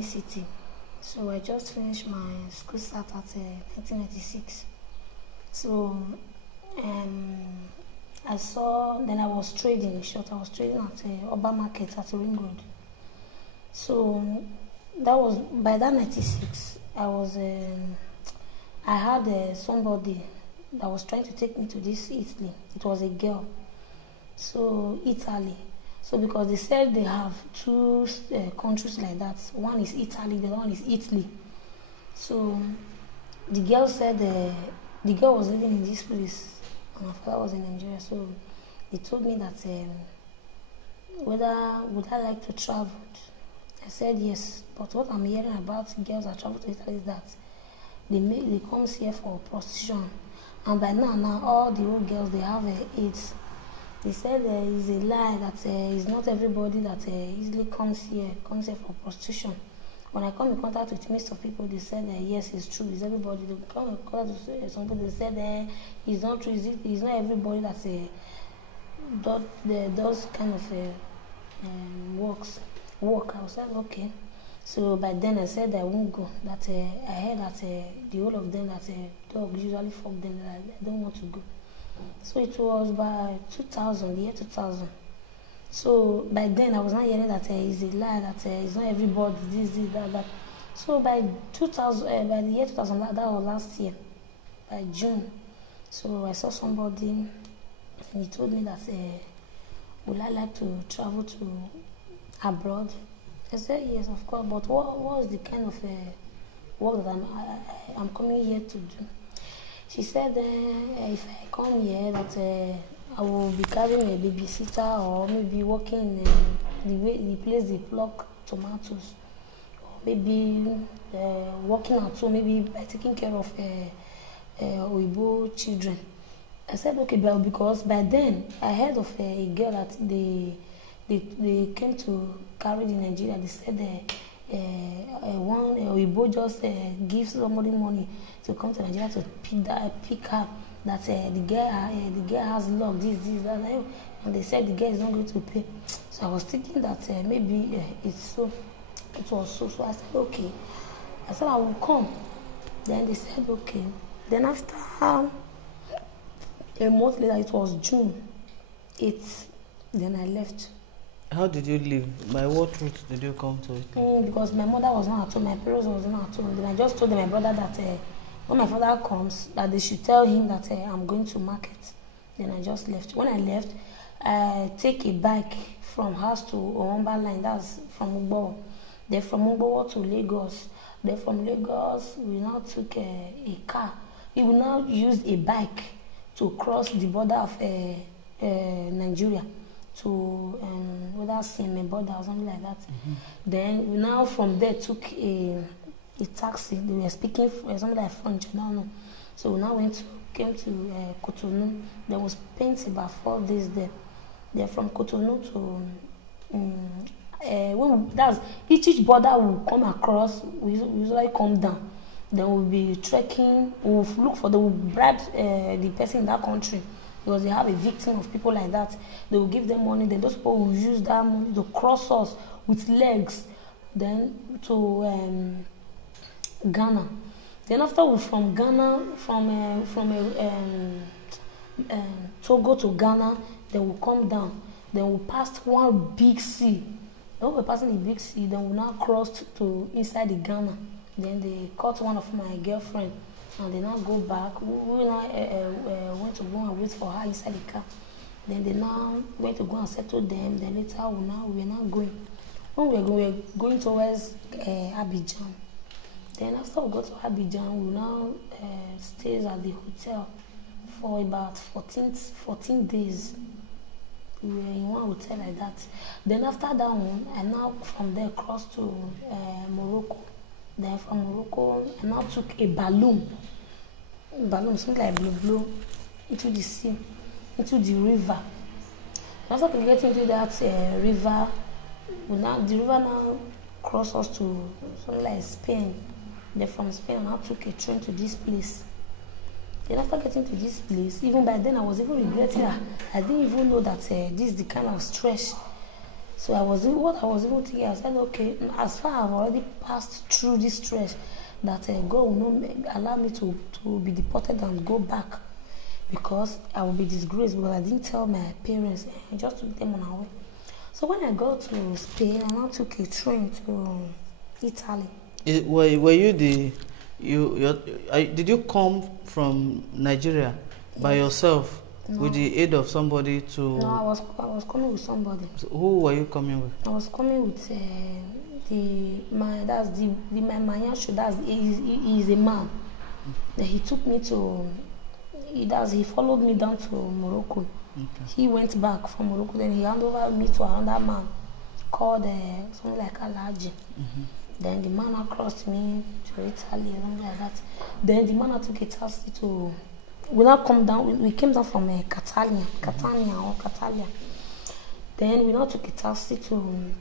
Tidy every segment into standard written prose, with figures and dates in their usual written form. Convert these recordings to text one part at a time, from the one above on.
Benin City. So I just finished my school start at 1996. So I saw, then I was trading, in short, I was trading at Oba Market at Ring Road. So that was, by that 96, I had somebody that was trying to take me to this Italy. It was a girl. So Italy. So because they said they have two countries like that. One is Italy, the other one is Italy. So the girl said the girl was living in this place and her father was in Nigeria. So they told me that whether would I like to travel. I said yes, but what I'm hearing about girls that travel to Italy is that they come here for prostitution, and by now all the old girls, they have AIDS. They said it's a lie that it's not everybody that easily comes here for prostitution. When I come in contact with most of people, they said yes, it's true. It's everybody. They come in contact with some people, they said it's not true. It's not everybody that does kind of work. I said okay. So by then I said I won't go. That I heard that the whole of them that dogs usually fuck them. That I don't want to go. So it was by 2000, the year 2000. So by then I was not hearing that it's a lie, that it's not everybody, this, that. So by 2000, by the year 2000, that was last year, by June. So I saw somebody, and he told me that, would I like to travel to abroad? I said yes, of course. But what is the kind of work that I'm coming here to do? She said if I come here that I will be carrying a babysitter, or maybe working the place they pluck tomatoes, or maybe working at home, maybe by taking care of Oyibo children. I said okay, but because by then I heard of a girl that they came to carry in Nigeria. They said one Oyibo just gives somebody money to come to Nigeria to pick her. That the girl has luck, this, that, and they said the girl is not going to pay. So I was thinking that maybe it's so. It was so. So I said okay. I said I will come. Then they said okay. Then after a month later, it was June 8th. Then I left. How did you leave? By what route did you come to it? Because my mother was not at home, my parents was not at home. Then I just told my brother that when my father comes, that they should tell him that I'm going to market. Then I just left. When I left, I take a bike from house to Owamba line, that's from Ugbo. Then from Ugbo to Lagos. Then from Lagos, we now took a car. We will now use a bike to cross the border of Nigeria to whether Seme border or something like that. Then we now from there took a taxi. They were speaking something like French, I don't know. So we now came to Cotonou. There was spent about 4 days there. Then from Cotonou to each border will come across. We usually come down. Then we'll be trekking. We'll look for. They will bribe the person in that country, because they have a victim of people like that. They will give them money. Then those people will use that money to cross us with legs, then to Ghana. Then after we from Ghana, from Togo to Ghana, then we'll come down. Then we'll pass one big sea. Then we're passing the big sea. Then we now crossed to inside the Ghana. Then they caught one of my girlfriend. And they now go back. We now went to go and wait for her inside the car. Then they now went to go and settle them. Then later we were now going. When we were going towards Abidjan. Then after we got to Abidjan, we now stayed at the hotel for about 14 days. We were in one hotel like that. Then after that one, I now from there crossed to Morocco. Then from Morocco, I now took a balloon, something like blue, into the sea, into the river. And after getting into that river, the river now crossed us to something like Spain. Then from Spain, I now took a train to this place. Then after getting to this place, even by then I was even regretting that I didn't even know that this is the kind of stress So what I was even thinking, I said, okay, as far I've already passed through this stress, that God will not allow me to be deported and go back, because I will be disgraced because I didn't tell my parents. I just took them on our way. So when I got to Spain, I now took a train to Italy. Were you did you come from Nigeria by yourself? No. With the aid of somebody to? No, I was coming with somebody. So who were you coming with? I was coming with my Yashu. He is a man. He took me to. He followed me down to Morocco. Okay. He went back from Morocco. Then he handed over me to another man called something like Alaji. Then the man crossed me to Italy, something like that. Then the man took a taxi to. We now come down. We came down from Catania. Then we now took a taxi to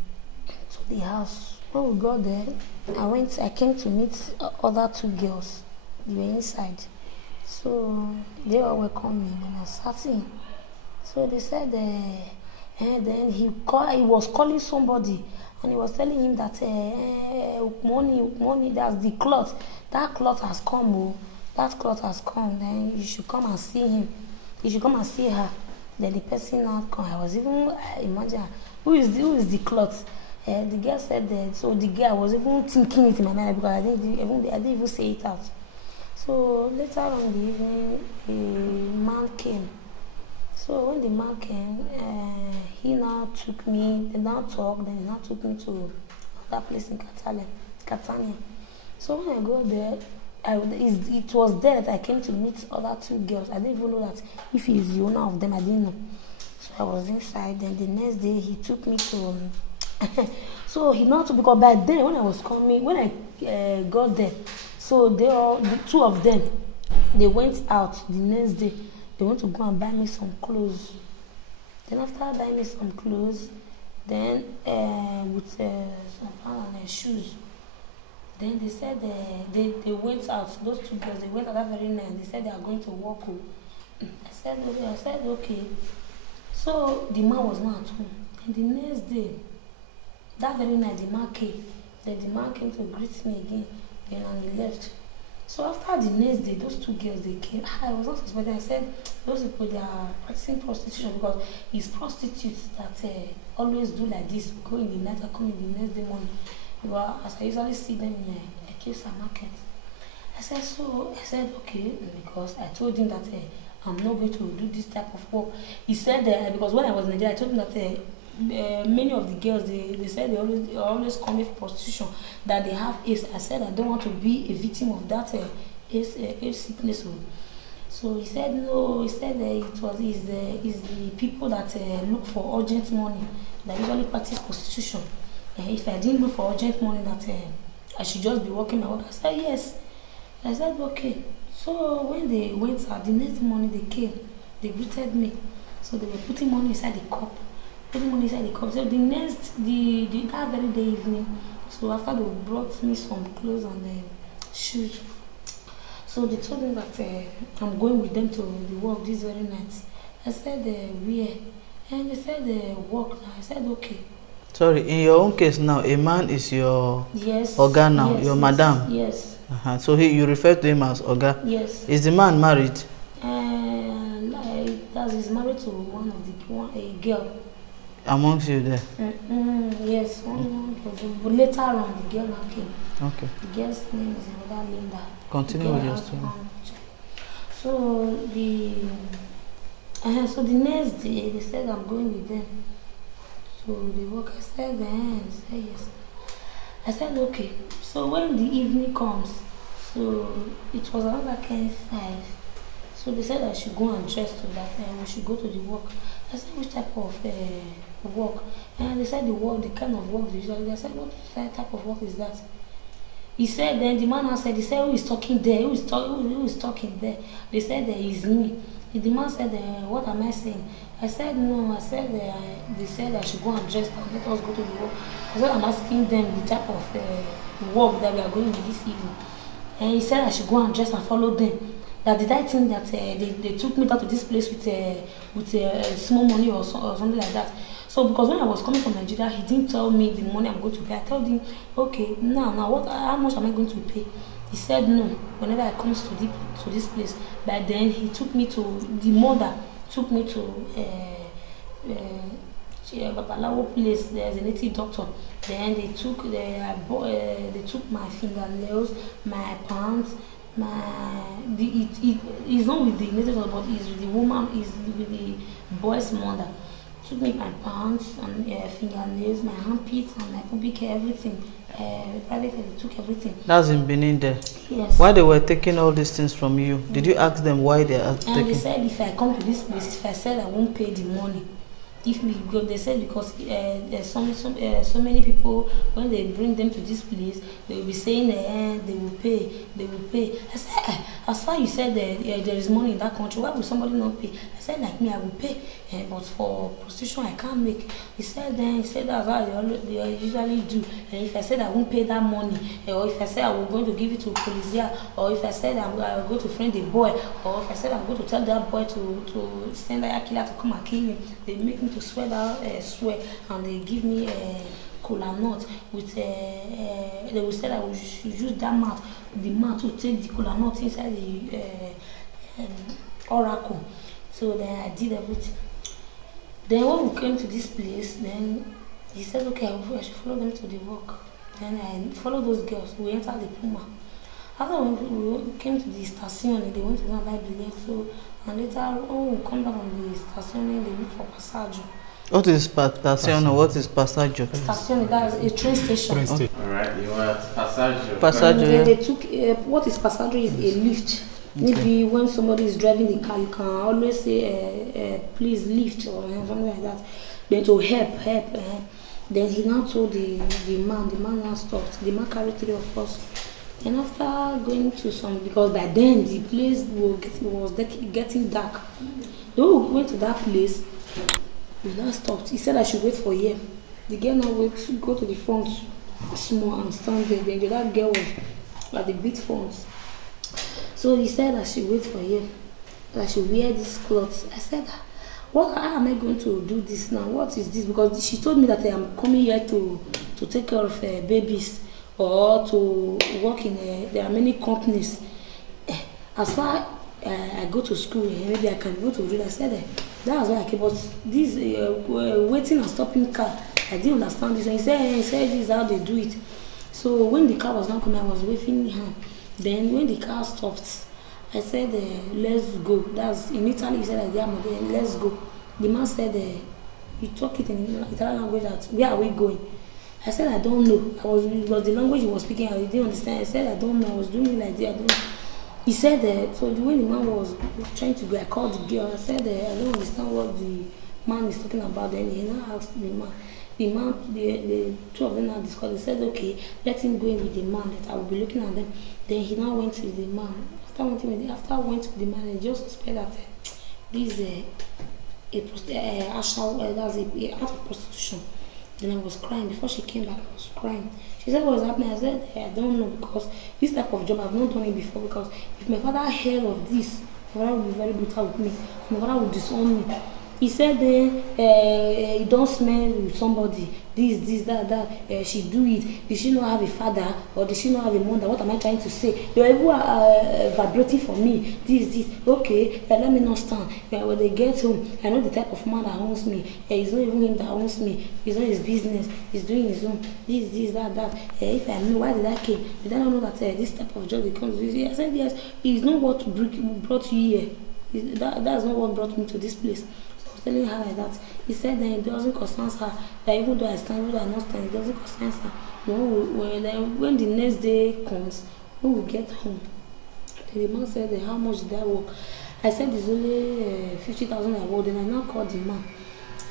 the house. When we got there, I came to meet other two girls. They were inside. So they were welcoming and I sat in. So they said, and then he was calling somebody and he was telling him that Ukmoni, that's the cloth. That cloth has come, oh. That cloth has come. Then you should come and see him. You should come and see her. Then the person now come. I was even imagine who is the cloth. The girl said that. So the girl, I was even thinking it in my mind because I didn't even say it out. So later on in the evening, a man came. So when the man came, he now took me. They now talked. Then he now took me to that place in Catania. So when I got there, it was there that I came to meet other two girls. I didn't even know that if he is the owner of them. I didn't know. So I was inside. Then the next day he took me to. So he not to, because by then when I got there, so the two of them, they went out the next day. They went to go and buy me some clothes. Then after buying me some clothes, then with some shoes. Then they said they went out. Those two girls, they went out that very night. They said they are going to walk home. I said okay. So the man was not at home. And the next day, that very night, the man came. Then the man came to greet me again. Then and he left. So after the next day, those two girls, they came. I was not suspecting. I said, those people, they are practicing prostitution because it's prostitutes that always do like this. Go in the night, I come in the next day morning. Well, as I usually see them in a Kesa market. I said, okay, because I told him that I'm not going to do this type of work. He said, because when I was in Nigeria, I told him that many of the girls, they said they always coming for prostitution, that they have AIDS. I said, I don't want to be a victim of that AIDS sickness. So he said, no, he said it's the people that look for urgent money that usually practice prostitution. If I didn't look for urgent money, that I should just be working my work. I said, yes. I said, okay. So when they went out, the next morning they came, they greeted me. So they were putting money inside the cup. So the that very day evening, so after they brought me some clothes and shoes. So they told me that I'm going with them to the work this very night. I said, where? And they said, work now. I said, okay. Sorry, in your own case now, a man is your Oga now, your madam. Yes. So you refer to him as Oga. Yes. Is the man married? He's married to a girl. Amongst you there? Yes, one girl. But later on, the girl now came. Okay. The girl's name is another Linda. Continue with your story. So the next day, they said I'm going with them. So the work, I said yes. I said okay. So when the evening comes, so it was another kind of 5. So they said I should go and dress to that and we should go to the work. I said which type of work? And they said the kind of work they usually. I said what type of work is that? He said, then the man said, who is talking there? Who is talking there? They said it's me. The man said, what am I saying? I said, no. I said, they said I should go and dress and let us go to the work. I said, I'm asking them the type of work that we are going with this evening. And he said I should go and dress and follow them. That did I think that they took me down to this place with small money or something like that. So because when I was coming from Nigeria, he didn't tell me the money I'm going to pay. I told him, okay, now how much am I going to pay? He said no. Whenever I comes to this place, but then he took me to the mother took me to Babalawo place. There's a native doctor. Then they took my fingernails, my pants, he's not with the native doctor, but he's with the woman, he's with the boy's mother. Took me my pants and fingernails, my armpits and my pubic hair, everything. Private, they took everything. That's in Benin there? Yes. Why they were taking all these things from you? Did you ask them why they are taking? And they said if I come to this place, if I said I won't pay the money, if me go, they said because there's so many people, when they bring them to this place, they will be saying they will pay. I said, as far as you said there is money in that country, why would somebody not pay? I said, like me, I will pay, but for prostitution I can't make. He said that's how they usually do. And if I said I won't pay that money, or if I said I was going to give it to police, or if I said I'm going to friend the boy, or if I said I'm going to tell that boy to send that killer to come and kill him, they make me to swear and they give me a cola nut with they will say that we should use that mat, the mat to take the cola nut inside the oracle. So then I did everything. Then when we came to this place, then he said, okay, I should follow them to the work. Then I followed those girls. We entered the Puma. After we came to the station, they went to go and buy billet. So and later, when we come back from the station, they look for passage. What is Passaggio? What is Passaggio? Station, that is a train station. Alright, you were at Passaggio. Passaggio. They took what is Passaggio is a lift. Okay. Maybe when somebody is driving the car, you can always say, please lift or something like that. Then to help. Then he now told the man now stopped. The man carried 3 of us. And after going to some, because by then the place was getting dark. When we went to that place, we now stopped. He said I should wait for a year. The girl now go to the front small and stand there. Then the other girl was at the big front. So he said I should wait for a year. I should wear these clothes. I said, how am I going to do this now? What is this? Because she told me that I am coming here to take care of babies or to work in there are many companies. As far I go to school, maybe I can go to read. I said that's why I came. But this waiting and stopping car, I didn't understand this. And he said this is how they do it. So when the car was not coming, I was waving him. Then when the car stopped, I said, let's go. That's in Italy. He said, let's go. The man said, you talk it in Italian language. That where are we going? I said, I don't know. It was the language he was speaking. I didn't understand. I said, I don't know. I was doing it like that. I don't know. He said, so when the man was trying to go, I called the girl. I said, I don't understand what the man is talking about. Then he now asked the man. The 2 of them now discussed. They said, okay, let him go in with the man. That I will be looking at them. Then he now went with the man. After I went with the man, I just suspect that this is a act of prostitution. Then I was crying. Before she came back, I was crying. She said, what was happening? I said, I don't know, because this type of job I've not done it before. Because if my father heard of this, my father would be very brutal with me. My father would disown me. He said, you don't smell with somebody, this, that, she do it. Did she not have a father or did she not have a mother? What am I trying to say? They were vibrating for me, this. Okay, let me not stand. When they get home, I know the type of man that owns me. It's not even him that owns me. It's not his business. He's doing his own, this, that. If I know, why did I came? Did I not know that this type of job becomes easy? I said, yes, it's not what brought you here. That's not what brought me to this place. Telling her like that. He said that it doesn't concern her. That even though I stand, even though I not stand, it doesn't concern her. When the next day comes, when we get home, the man said, how much did I work? I said it's only 50,000 I work. Then I now called the man.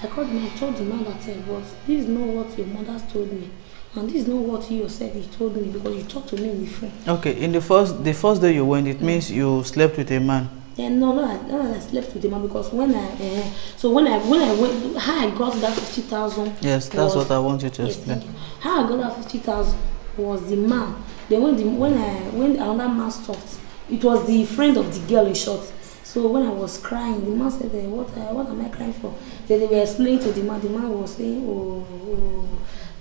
I told the man that but this is not what your mother told me. And this is not what you yourself told me, because you talked to me in the phone. Okay, in the first day you went, it means you slept with a man. Yeah, no, I slept with the man, because when I went, how I got that 50,000. Yes, that's what I want you to explain. How I got that 50,000 was the man. Then when another man stopped, it was the friend of the girl in short. So when I was crying, the man said, what am I crying for? Then they were explaining to the man. The man was saying,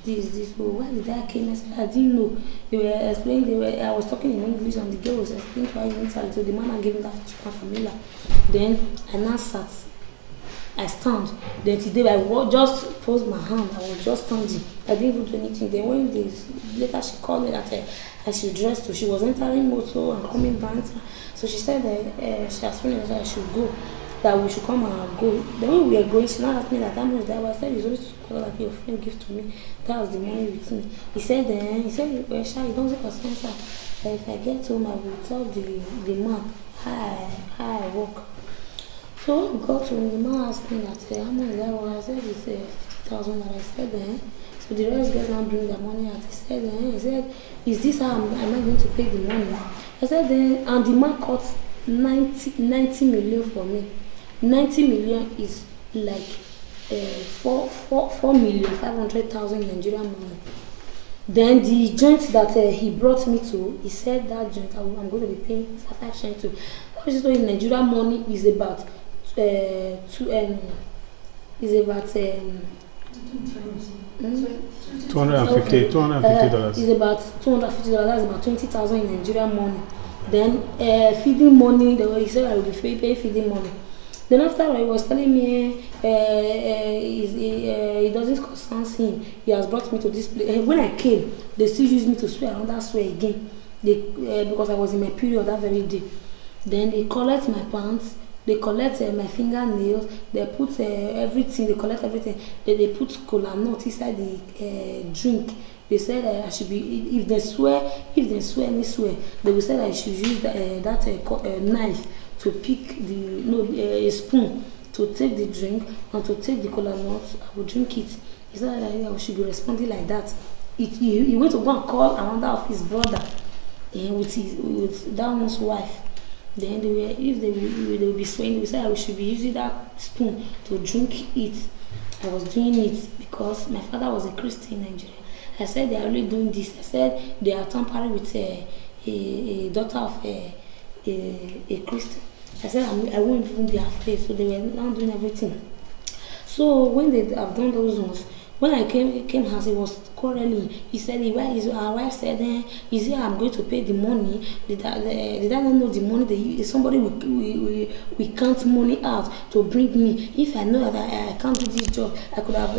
this, why did I came? I said, I didn't know. They were explaining, I was talking in English and the girl was explaining to her in Italy. So the man had given that familiar. Then I now sat. I stand. Then today I just posed my hand. I was just standing. I didn't even do anything. Then when later she called me that I should dress too. She was entering motor and coming back. So she said that she has finished that I should go. That we should come and go. Then when we were going, she now asked me that how much that was. I said, it's always like your friend give to me. That was the money with me. He said, well, Sha, you don't take a sponsor. If I get home, I will tell the man how I work. So when we got to the man asked me that how much that was. I said it's 50,000. And I said, So the rest guys now bring their money out. He said, is this how am I going to pay the money? I said, and the man cut 90 million for me. 90 million is like 4,500,000 Nigerian money. Then the joint that he brought me to, he said that joint I'm going to be paying 5% to. Obviously, in Nigerian money is about $250. Is about $250. That's about 20,000 in Nigerian money. Then feeding money. He said I will be paying feeding money. Then after he was telling me it doesn't concern him. He has brought me to this place. When I came, they still used me to swear another swear again. Because I was in my period that very day. Then they collect my pants. They collect my fingernails. They put everything. They collect everything. Then they put cola nut inside the drink. They said I should be if they swear me swear. They will say I should use that knife to pick a spoon to take the drink and to take the cola nut. I will drink it. He said I should be responding like that. He went to go and call another of his brother with that one's wife. Then they will be swearing. They will say I should be using that spoon to drink it. I was doing it because my father was a Christian in Nigeria. I said they are really doing this. I said they are tampering with a daughter of a Christian. I said I won't even be afraid. So they were now doing everything. So when they have done those ones, when I came house, he was quarreling. He said, our wife said, is it I'm going to pay the money? Did I not know the money? Somebody we count money out to bring me. If I know that I can't do this job, I could have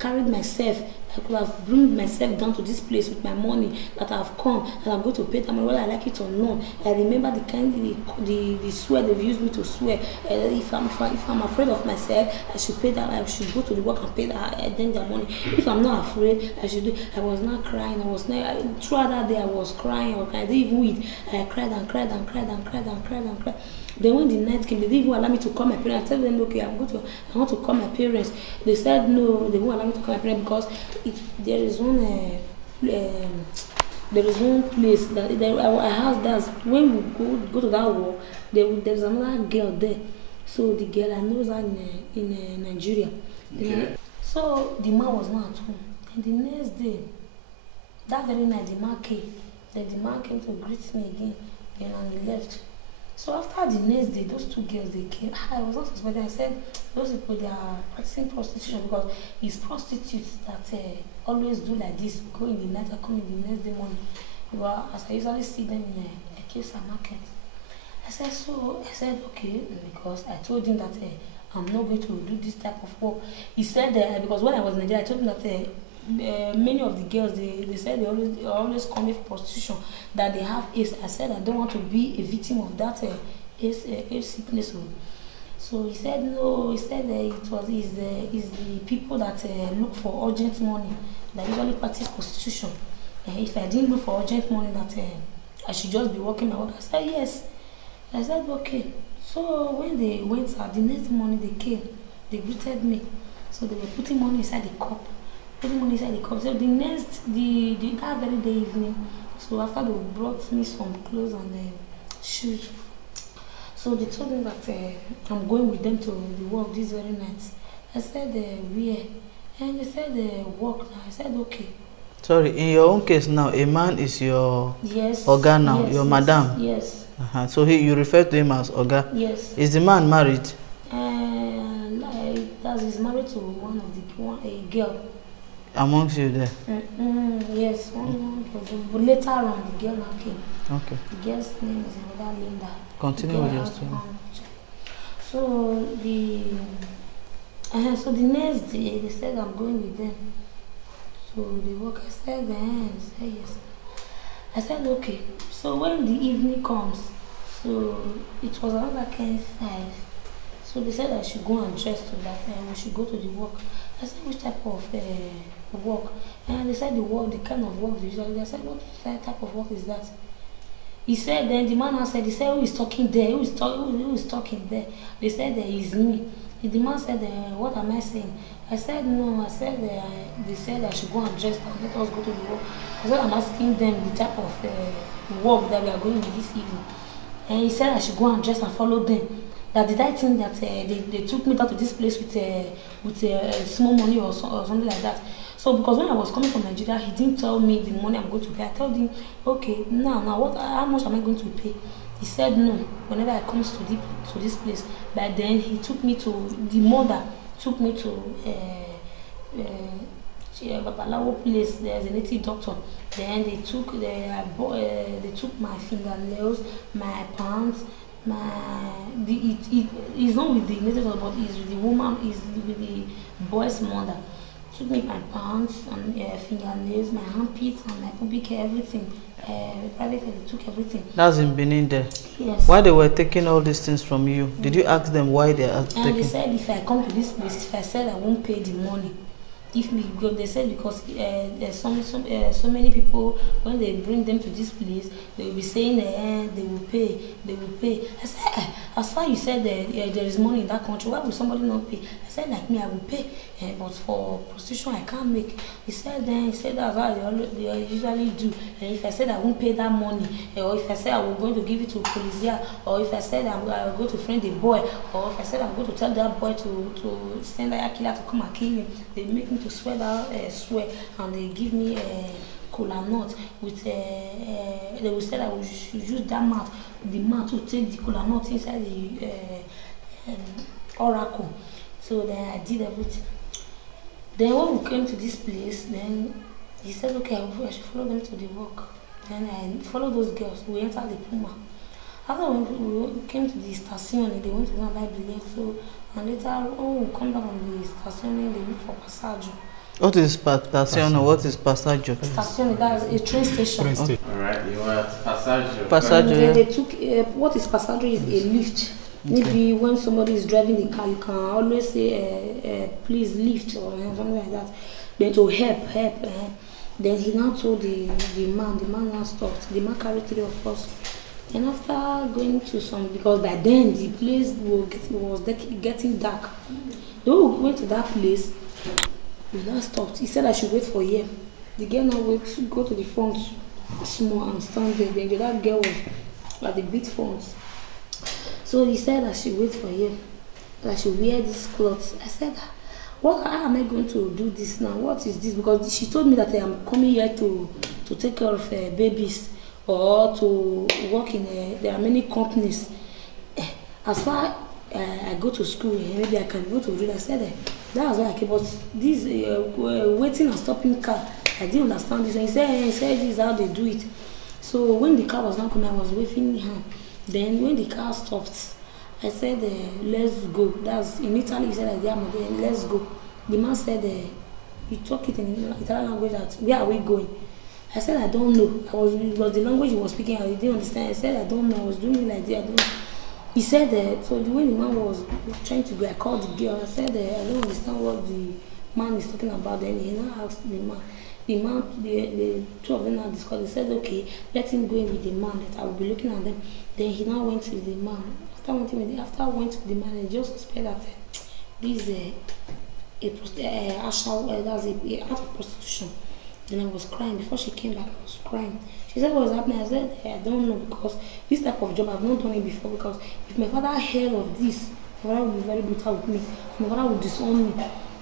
carried myself. I could have bring myself down to this place with my money that I've come and I'm going to pay that money whether I like it or not. I remember the swear they've used me to swear. If I'm afraid of myself, I should pay that. I should go to the work and pay that. Then their money. If I'm not afraid, I should do. I was not crying. Throughout that day I was crying. I didn't even eat. I cried and cried and cried and cried and cried and cried. Then when the night came, they didn't even allow me to call my parents. I told them, okay, I want to call my parents. They said no, they won't allow me to call my parents because there is one place that I have that when we go to that war, there's another girl there. So the girl I know her in Nigeria. Okay. So the man was not at home. And the next day, that very night, the man came. Then the man came to greet me again. And he left. So after the next day, those two girls, they came. I was not suspecting. I said, those people, they are practicing prostitution because it's prostitutes that always do like this. Go in the night and come in the next day morning. Well, as I usually see them in a Kesa market. I said, okay, because I told him that I'm not going to do this type of work. He said, because when I was in Nigeria, I told him that many of the girls, they said they always coming for prostitution, that they have AIDS. I said I don't want to be a victim of that AIDS sickness. So he said no. He said is the people that look for urgent money that usually practice prostitution. If I didn't look for urgent money, that I should just be working my work. I said yes. I said okay. So when they went out, the next morning they came, they greeted me. So they were putting money inside the cup. So the that very day evening, so after they brought me some clothes and shoes, so they told me that I'm going with them to the work this very night. I said where? And they said work now. I said okay. Sorry, in your own case now, a man is your Oga now, your madam. Yes. So you refer to him as Oga. Yes. Is the man married? He's married to a girl. Amongst you there? Yes, one girl. But later on, the girl now came. Okay. The girl's name is Linda. Continue with your story. So the next day they said I'm going with them. So the work I said yes. I said okay. So when the evening comes, so it was around like 5. So they said I should go and dress to that and we should go to the work. I said which type of work? And they said the kind of work they usually. I said what type of work is that? He said, then the man said, who is talking there? Who is talking there? They said, it's me. The man said, what am I saying? I said, no. I said, they said I should go and dress and let us go to the work. I said, I'm asking them the type of work that we are going with this evening. And he said I should go and dress and follow them. That did I think that they took me down to this place with small money or something like that. So because when I was coming from Nigeria, he didn't tell me the money I'm going to pay. I told him, okay, now how much am I going to pay? He said no. Whenever I come to this place, but then he took me to the mother took me to Babalawo place. There's a native doctor. Then they took my fingernails, my pants. He's not with the native doctor, but he's with the woman. He's with the boy's mother. Took me my pants and fingernails, my armpits and my pubic hair, everything. Private, they took everything. That's in Benin there? Yes. Why they were taking all these things from you? Did you ask them why they are taking? And they said if I come to this place, if I said I won't pay the money, they said because there's so many people, when they bring them to this place, they will be saying they will pay. I said, as far as you said there is money in that country, why would somebody not pay? I said, like me, I will pay, but for prostitution I can't make. He said that's how they usually do. And if I said I won't pay that money, or if I said I was going to give it to police, or if I said I'm going to friend the boy, or if I said I'm going to tell that boy to send that killer to come and kill him, they make me to swear and they give me a cola nut with they will say that we should use that mat, the mat to take the cola nut inside the oracle. So then I did everything. Then when we came to this place, then he said, okay, I should follow them to the work. Then I followed those girls. We entered the Puma. After when we came to the station, they went to go and buy billet. So and later when we come back from the station, they look for passage. What is Passaggio? What is Passaggio? Station, that is a train station. Alright, you want Passaggio? Passaggio. They took what is Passaggio is a lift. Maybe when somebody is driving the car, you can always say, please lift or something like that. Then to help. Then he now told the man now stopped. The man carried 3 of us. And after going to some, because by then the place was getting dark. Then we went to that place. We now stopped. He said I should wait for him. The girl now go to the front small and stand there. Then that girl was at the big front. So he said I should wait for him. That I should wear these clothes. I said, how am I going to do this now? What is this? Because she told me that I am coming here to take care of babies or to work in there are many companies. As far I go to school, maybe I can go to read. I said that was why I came. But this waiting and stopping car, I didn't understand this. And he said this is how they do it. So when the car was not coming, I was waving him. Then when the car stopped, I said let's go. That's in Italy. He said let's go. The man said he talked it in Italian language that where are we going? I said I don't know. It was the language he was speaking. I didn't understand. I said I don't know. I was doing it like that. I don't. He said so when the man was trying to go, I called the girl. I said I don't understand what the man is talking about. Then he now asked the man. The 2 of them now discussed. They said okay, let him go in with the man that I will be looking at them. Then he now went to the man. After went to the man, he just suspected that this is a act of prostitution. Then I was crying. Before she came back, I was crying. She said, what was happening? I said, I don't know, because this type of job I've not done it before. Because if my father heard of this, my father would be very brutal with me. My father would disown me.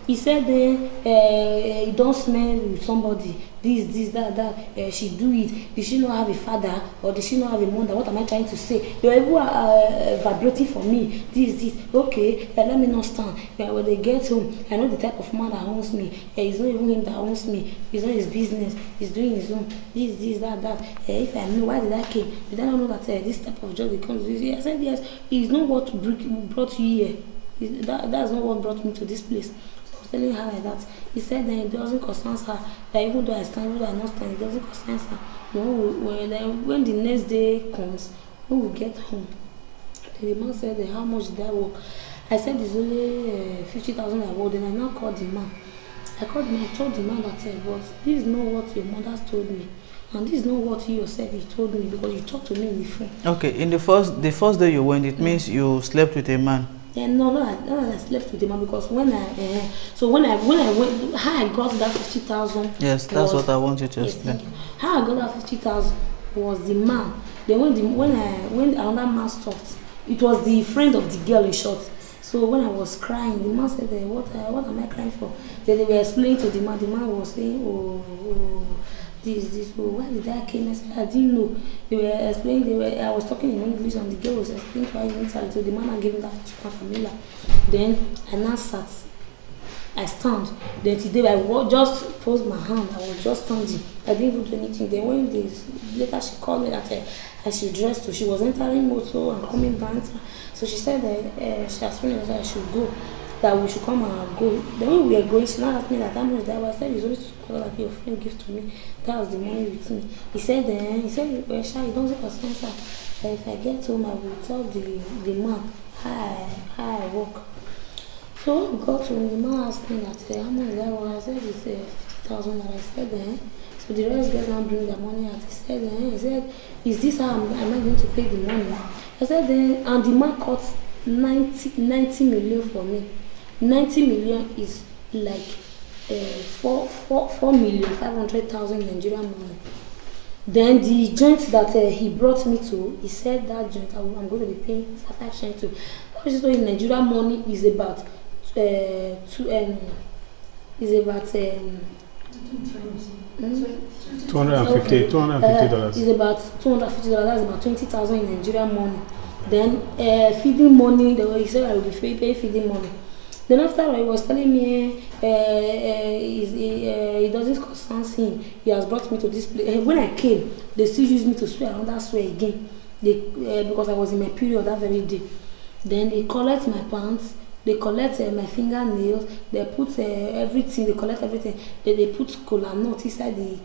He said he don't smell with somebody, this, that, she do it. Did she not have a father or did she not have a mother? What am I trying to say? They were even vibrating for me. This. Okay, let me not stand. When they get home, I know the type of man that owns me. It's not even him that owns me. It's not his business. He's doing his own. This, that. If I know, why did I came? Did I not know that this type of job that comes with this? I said yes. It's not what brought you here. That's not what brought me to this place. Telling her like that. He said that it doesn't concern her. That even though I stand, even though I not stand, it doesn't concern her. When the next day comes, when we get home, the man said, how much did I work? I said it's only 50,000 I work. Then I now called the man. I told the man that but this is not what your mother told me. And this is not what you yourself told me because you talked to me in the phone. Okay, in the first day you went, it means you slept with a man. Yeah, no, I slept with the man because when I went, how I got that 50,000. Yes, that's what I want you to explain. How I got that 50,000 was the man. Then when another man stopped, it was the friend of the girl in short. So when I was crying, the man said, "What am I crying for?" Then they were explaining to the man. The man was saying, "Oh, this. Oh, why did I came?" I said, "I didn't know." They were explaining. I was talking in English, and the girl was explaining to her in Italy. So the man had given that familiar. Then I now sat. I stand. Then today I just posed my hand. I was just standing. I didn't even do anything. Then when later she called me that I should dress too. She was entering motor and coming back. So she said that she asked me that I should go. That we should come and go. Then when we were going, she now asked me that how much that was. I said, it's always like your friend give to me. That was the money with me. He said, well, Sha, it doesn't concern her. If I get home, I will tell the man how I work. So when we got home, the man asked me that how much that was. I said, it's 50,000. And I said, so the rest guys now bring their money out. He said, is this how am I going to pay the money? I said, and the man cut 90 million for me. 90 million is like 4,500,000 Nigerian money. Then the joint that he brought me to, he said that joint I'm going to be paying 5% to. So in Nigerian money is about $250. $250. It's about $250. That's about 20,000 in Nigerian money. Then feeding money. He said I will be paying feeding money. Then after he was telling me it doesn't concern him. He has brought me to this place. When I came, they still used me to swear another swear again. Because I was in my period that very day. Then they collect my pants. They collect my fingernails. They put everything. They collect everything. Then they put cola nut inside the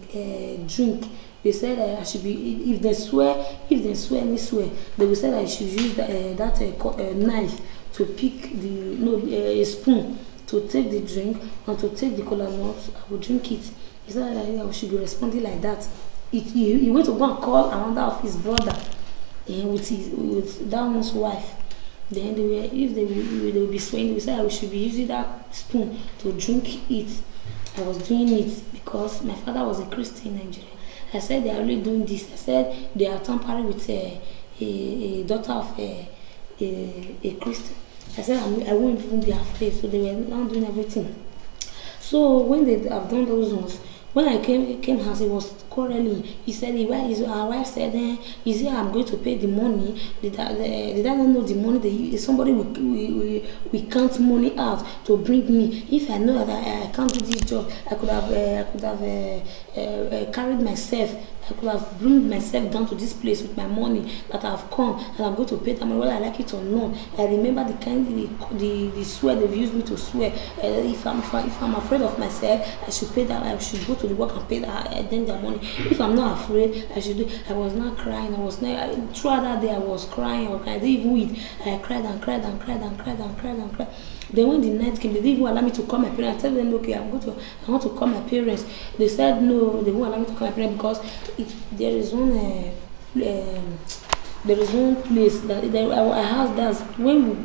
drink. They said I should be if they swear any swear, they will say I should use that knife to pick a spoon to take the drink and to take the cola nut. I will drink it. He said I should be responding like that. He went to go and call another of his brother with that one's wife. Then they will be swearing. They will say I should be using that spoon to drink it. I was doing it because my father was a Christian in Nigeria. I said they are really doing this. I said they are tampering with a daughter of a Christian. I said I won't even be afraid. So they were now doing everything. So when they have done those ones, when I came house, he was quarreling. He said, our wife said, is it I'm going to pay the money? Did I not know the money? Somebody we count money out to bring me. If I know that I can't do this job, I could have carried myself. I could have bring myself down to this place with my money that I've come and I'm going to pay that money whether I like it or not. I remember the swear they've used me to swear. If I'm afraid of myself, I should pay that. I should go to the work and pay that then their money. If I'm not afraid, I should do. I was not crying. Throughout that day I was crying. I didn't even eat. I cried and cried and cried and cried and cried and cried. Then when the night came, they didn't even allow me to call my parents. I told them, okay, I want to call my parents. They said no, they won't allow me to call my parents because there is one place that I have that when we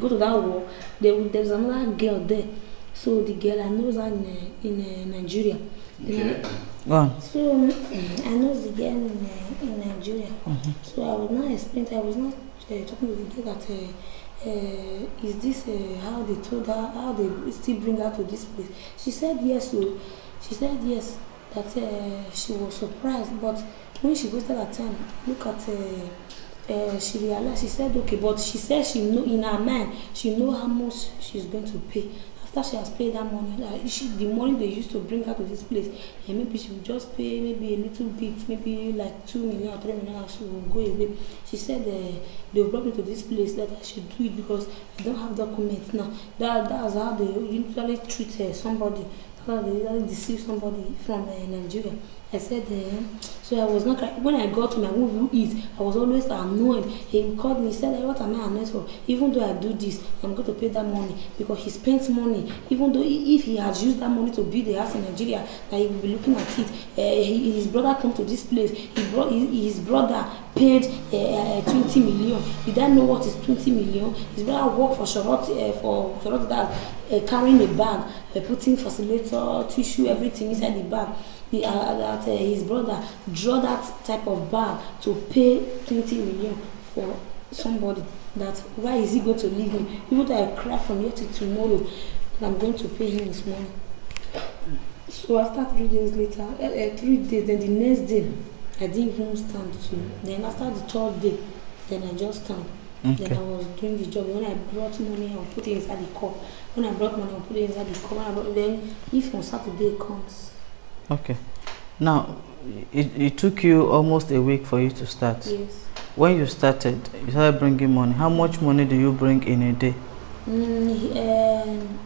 go to that war, there's another girl there. So the girl I know her in Nigeria. Okay. So I know the girl in Nigeria. So I was not talking to the girl that is this how they told her, how they still bring her to this place? She said yes. So she said yes, that she was surprised, but when she wasted her time, look at she realized, she said okay, but she said she know in her mind, she know how much she's going to pay. After she has paid that money, the money they used to bring her to this place, and maybe she will just pay maybe a little bit, maybe like 2 million or 3 million, and she will go away. She said they will bring me to this place, that I should do it because I don't have documents now. That's how they usually treat somebody, how they usually deceive somebody from Nigeria. I said, so I was not, when I got to my who is, I was always annoyed. He called me, he said, what am I annoyed for? Even though I do this, I'm going to pay that money because he spent money. Even though if he has used that money to build a house in Nigeria, that he will be looking at it. His brother come to this place. His brother paid 20 million. Did I know what is 20 million? His brother worked for Charlotte that carrying a bag, putting facilitator, tissue, everything inside the bag. His brother draw that type of bag to pay 20 million for somebody. That why is he going to leave me? Even though I cry from here to tomorrow, and I'm going to pay him his money. So after 3 days later, 3 days, then the next day, I didn't even stand too. Then after the 3rd day, then I just stand. Okay. Then I was doing the job. When I brought money, I would put it inside the cup. When I brought money, I would put it inside the cup. Then if on Saturday comes. Okay. Now, it took you almost a week for you to start. Yes. When you started bringing money. How much money do you bring in a day?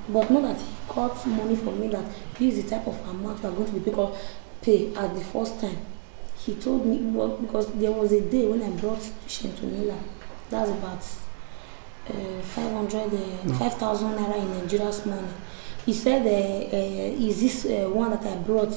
But not that he got money from me, that this is the type of amount you are going to be pay at the first time. He told me, well, because there was a day when I brought Shem to Mila. That's about 5,000 naira in Nigeria's money. He said, is this one that I brought,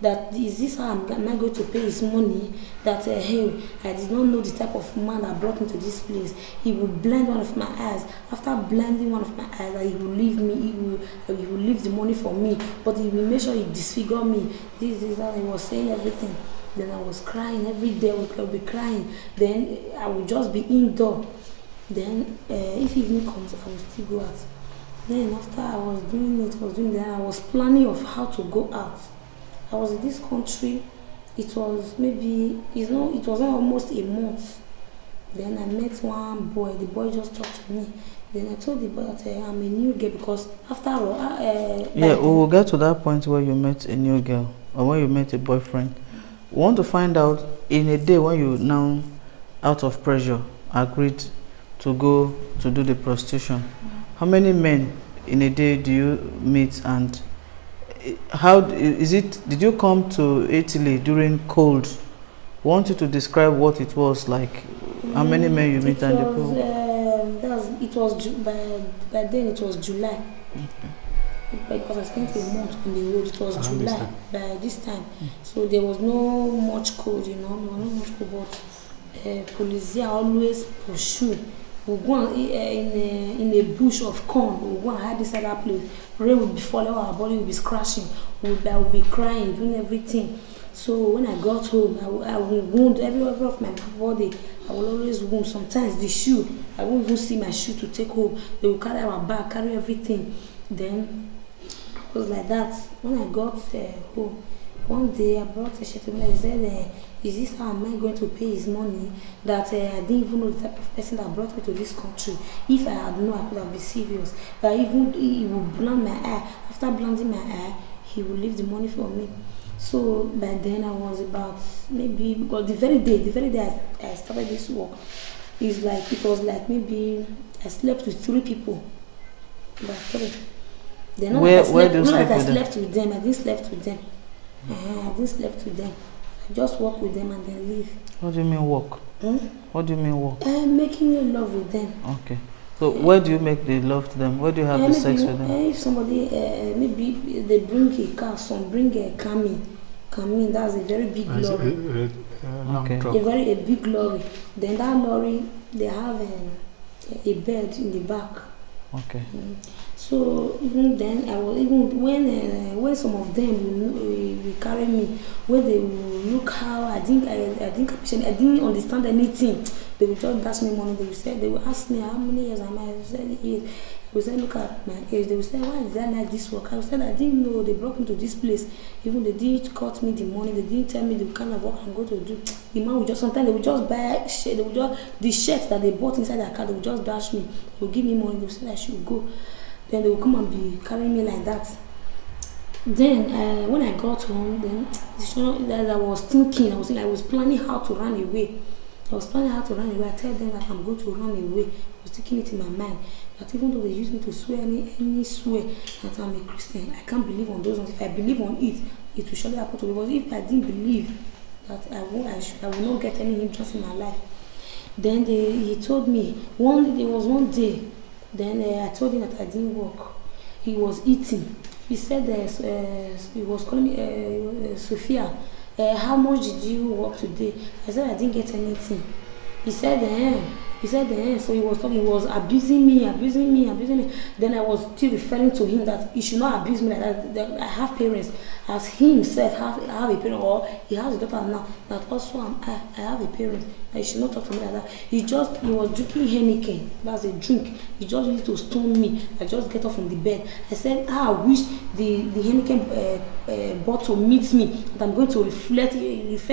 that is this how am I going to pay his money? That hey, I did not know the type of man that brought me to this place. He will blind one of my eyes. After blinding one of my eyes, that he will leave me. He will leave the money for me, but he will make sure he disfigure me. This is how he was saying everything. Then I was crying every day. I would be crying. Then I would just be indoor. Then if evening comes, I will still go out. Then after I was doing that, I was planning of how to go out. I was in this country. It was maybe, it was almost a month. Then I met one boy. The boy just talked to me. Then I told the boy that I'm a new girl, because after all, yeah, we will get to that point where you met a new girl or when you met a boyfriend. We want to find out, in a day when you now, out of pressure, agreed to go to do the prostitution, how many men in a day do you meet, and how is it? Did you come to Italy during cold? I want you to describe what it was like. How many men you meet and the pool? By then it was July. Okay. Because I spent a month on the road. It was July by this time, so there was no much cold, There was not much cold, but police always pursue. We'll go in a bush of corn. We'll go and hide inside that place. Rain will be falling, our body will be scratching. I will be crying, doing everything. So when I got home, I will wound every of my body. I will always wound. Sometimes the shoe, I won't even see my shoe to take home. They will carry our bag, carry everything. Then it was like that. When I got home, one day I brought a shirt to me. I said, is this how am I going to pay his money? That I didn't even know the type of person that brought me to this country. If I had known, I could have been serious. But even he would blind my eye. After blinding my eye, he would leave the money for me. So by then I was about, maybe, because the very day I started this work, it was like maybe I slept with 3 people. About 3. Then where do you sleep I with slept with them. I didn't sleep with them. I didn't sleep with them. I just walk with them and then leave. What do you mean walk? What do you mean walk? Making love with them. Okay. So where do you make the love to them? Where do you have the sex with them? If somebody, maybe they bring a car, some bring a Camin, that's a very big lorry. Okay. A big lorry. Then that lorry, they have a bed in the back. Okay. So even then, when some of them we carry carry me, where they will look how I didn't understand anything. They will just dash me money. They will ask me how many years am I? I said years. They will say look at my age. They will say why did I like this work? I said I didn't know they brought me to this place. Even they didn't cut me the money. They didn't tell me the kind of work I'm going to do. The man will just sometimes they will just buy shit. They will just the shirts that they bought inside their car. They will just dash me. They will give me money. They will say I should go. Then they will come and be carrying me like that. Then when I got home, then I was thinking, I was planning how to run away. I tell them that I'm going to run away. I was thinking it in my mind that even though they use me to swear any swear that I'm a Christian, I can't believe on those ones. If I believe on it, it will surely happen to me. But if I didn't believe that I will not get any hindrance in my life. Then he told me there was one day. Then I told him that I didn't work. He was eating. He said he was calling me Sophia. How much did you work today? I said I didn't get anything. He said so he was talking, he was abusing me. Then I was still referring to him that he should not abuse me like that I have parents. As he himself have a parent, or he has a daughter now, that also I have a parent. He should not talk to me like that. He was drinking Heineken. That's a drink. He just used to stone me. I just get up from the bed. I said, I wish the Heineken bottle meets me, that I'm going to refer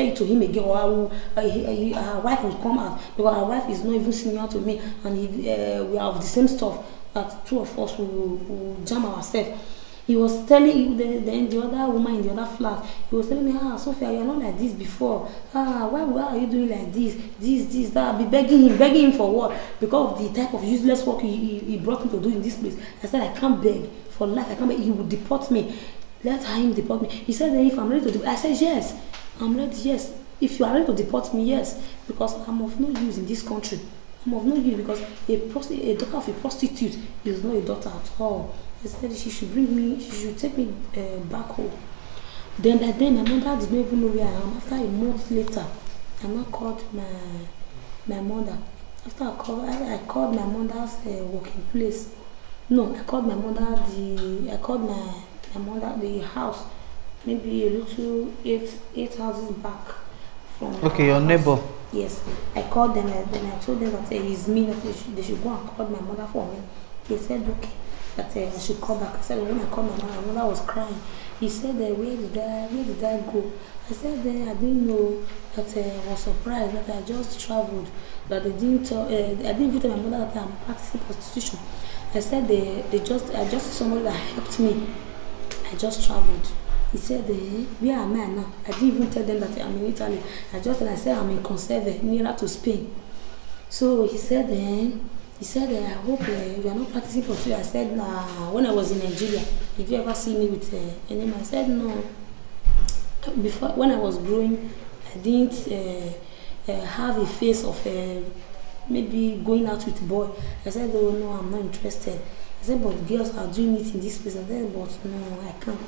it to him again, or her wife will come out, because her wife is not even senior to me, and we are of the same stuff, that two of us will jam ourselves. He was telling then the other woman in the other flat, he was telling me, Sophia, you're not like this before. Why are you doing like this, that? I'll be begging him for what? Because of the type of useless work he brought me to do in this place. I said, I can't beg for life. I can't beg. He would deport me. Let him deport me. He said, if I'm ready to deport, I said, yes, I'm ready, yes. If you are ready to deport me, yes, because I'm of no use in this country. I'm of no use because a daughter of a prostitute is not a daughter at all. I said she should take me back home. Then my mother did not even know where I am. After a month later, I now called my mother. After I called my mother's working place. No, I called my mother the house, maybe a little eight houses back from. Okay, your neighbor. Yes, I called them. Then I told them that it's me, that they should go and call my mother for me. They said okay, that I should call back. I said when I called my mother was crying. He said where did I go? I said I didn't know. That I was surprised that I just traveled. That they didn't tell. I didn't even tell my mother that I'm practicing prostitution. I said I just somebody that helped me. I just traveled. He said, where am I now? I didn't even tell them that I'm in Italy. I said I'm in Conserve, nearer to Spain. So he said, I hope you are not practicing prostitution. I said, when I was in Nigeria, did you ever see me with any man? I said, no. Before, when I was growing, I didn't have a face of maybe going out with a boy. I said, oh no, I'm not interested. I said, but girls are doing it in this place. I said, but no, I can't.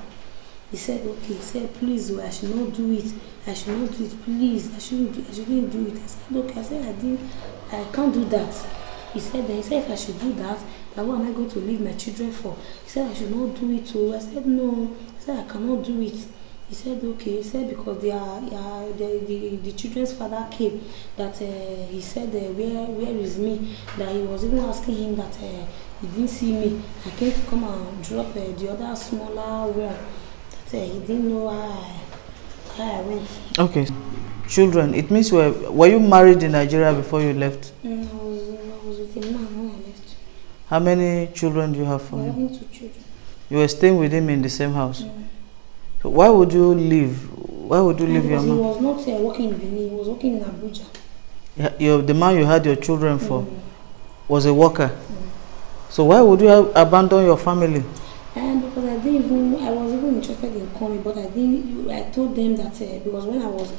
He said, okay. He said, please, I should not do it. I should not do it. Please, I shouldn't do it. I said, okay. I said, I can't do that. He said, if I should do that, then what am I going to leave my children for? He said, I should not do it too. I said, no. I said, I cannot do it. He said, okay. He said, because the children's father came, that he said, where is me? That he was even asking him that he didn't see me. I came to come and drop the other smaller one. That he didn't know how I went. Okay. Children, it means were you married in Nigeria before you left? I was with a man when I left. How many children do you have from him? Having 2 children. You were staying with him in the same house? So why would you leave? Why would you leave your man? He was not working in Benin, he was working in Abuja. The man you had your children for was a worker? So why would you abandon your family? Because I was even interested in coming, but I told them that because when I was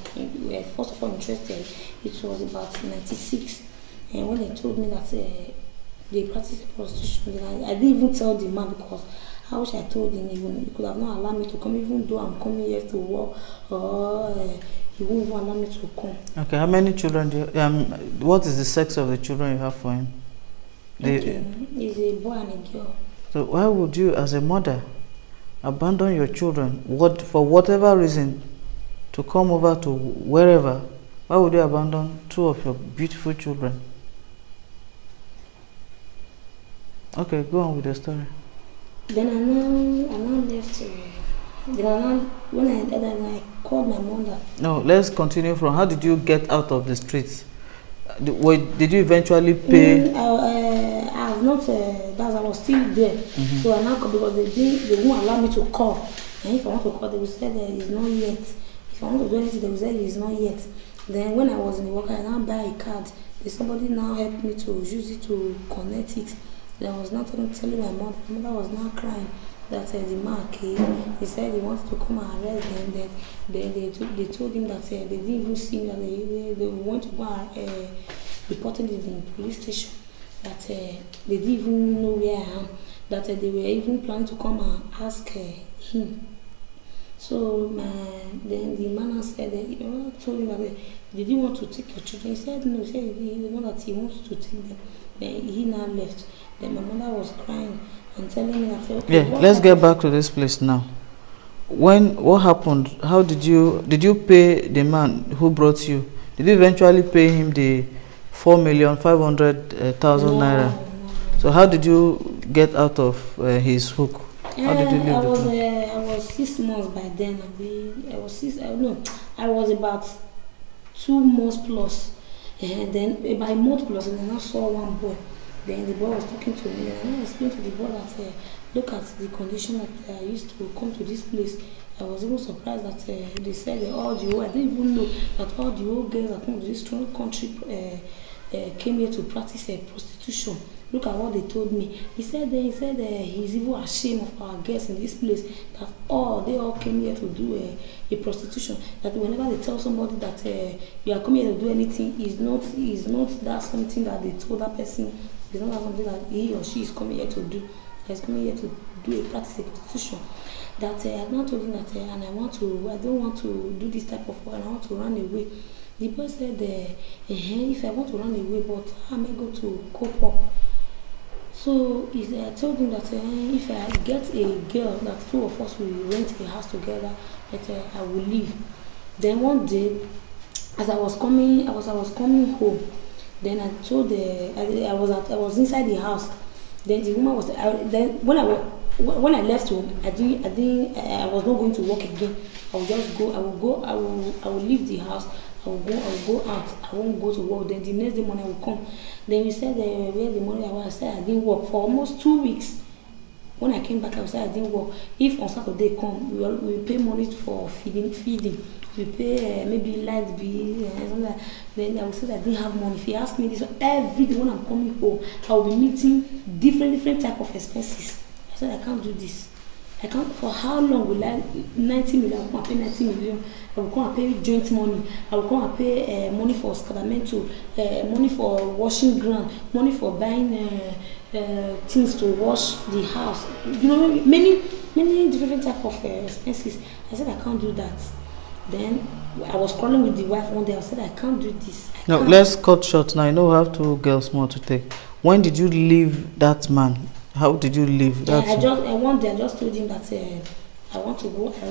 first of all interested, it was about 96, and when they told me that they practice prostitution, I didn't even tell the man, because I wish I told him he could have not allowed me to come, even though I'm coming here to work, or he won't even allow me to come. Okay, how many children do you what is the sex of the children you have for him? Okay, it's a boy and a girl. So why would you, as a mother, abandon your children, for whatever reason, to come over to wherever, why would you abandon 2 of your beautiful children? Okay, go on with the story. Then I now left. When I called my mother. No, let's continue from. How did you get out of the streets? Did you eventually pay? I have not. I was still there. So I now call because they won't allow me to call. And if I want to call, they will say that it's not yet. If I want to do anything, they will say it's not yet. Then when I was in the work, I now buy a card. Somebody now helped me to use it to connect it. Then I was not telling my mother. My mother was now crying that the man came. He said he wants to come and arrest them. Then they told him that they didn't even see me. That they went to go and report it in the police station. That they didn't even know where I am. That they were even planning to come and ask him. So then the man said that told him that did you want to take your children? He said no. He said the one that he wants to take them. Then he now left. Then my mother was crying and telling me that okay, yeah, let's get back to this place now. What happened? How did you pay the man who brought you? Did you eventually pay him the 4,500,000 naira? No. So how did you get out of his hook? How did you leave I was 6 months by then. I was about 2 months plus. And then by a month plus, and then I saw one boy. Then the boy was talking to me, and I explained to the boy that look at the condition that I used to come to this place. I was even surprised that they said that all the whole, I didn't even know that all the old girls that come to this strong country came here to practice prostitution. Look at what they told me. He said he's even ashamed of our guests in this place. That they all came here to do a prostitution. That whenever they tell somebody that you are coming here to do anything, is not that something that they told that person. It's not that something that he or she is coming here to do. He's coming here to do a practice of prostitution. That I now told him that and I don't want to do this type of work. I want to run away. The boy said, if I want to run away, but how am I going to cope up? So I told him that if I get a girl, that 2 of us will rent a house together, that I will leave. Then one day, as I was coming home, then I told I was inside the house. Then the woman was then when I left home, I was not going to work again. I would just go. I will leave the house. I will go out. I won't go to work. Then the next day morning I will come. Then we said where the money I was. I said I didn't work for almost 2 weeks. When I came back, I said I didn't work. If on Saturday come, we pay money for feeding. We pay maybe light bill and something like that. Then I will say that I didn't have money. If he asked me this every day when I'm coming home, I will be meeting different type of expenses. I said I can't do this. I can't. For how long will I? 90 million. I will come and pay 90 million. I will come and pay joint money. I will come and pay money for scaramento, money for washing ground, money for buying things to wash the house. You know, many different type of expenses. I said I can't do that. Then I was calling with the wife one day. I said I can't do this. No, let's cut short now. I know we have 2 girls more to take. When did you leave that man? How did you leave that? One day I just told him that I want to go. I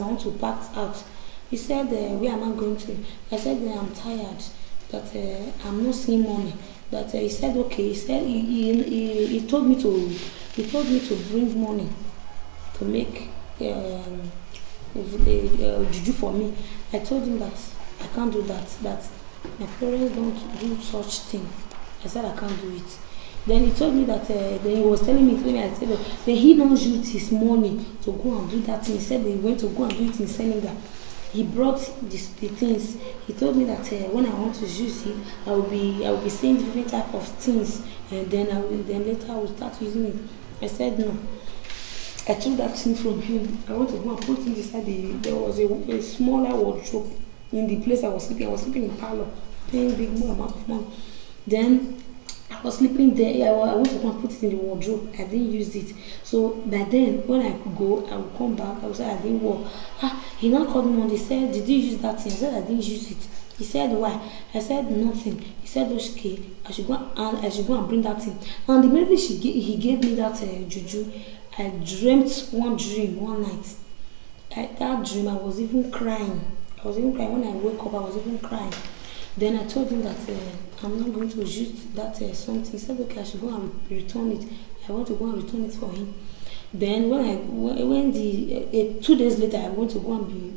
want to pack out. He said, where am I going to? I said, I'm tired. That I'm not seeing money. That he said, okay. He said he told me to bring money to make juju for me. I told him that I can't do that. That my parents don't do such thing. I said I can't do it. Then he told me that then he was telling me, I said, then he not used his money to go and do that thing. He said he went to go and do it in Senegal. He brought the things. He told me that when I want to use it, I will be saying different type of things, and then later I will start using it. I said no. I took that thing from him. I went to go and put it inside there was a smaller wardrobe in the place I was sleeping. I was sleeping in parlor, paying big amount of money. Then I was sleeping there. I went to go and put it in the wardrobe. I didn't use it. So by then, when I could go, I would come back. I would say I didn't work. He now called me on. He said, "Did you use that thing?" I said I didn't use it. He said, "Why?" I said nothing. He said, "Okay, I should go and bring that thing." And immediately he gave me that juju. I dreamt one dream one night. That dream, I was even crying. When I woke up, I was even crying. Then I told him that I'm not going to use that something. He said, okay, I should go and return it. I want to go and return it for him. Then when 2 days later, I went to go and be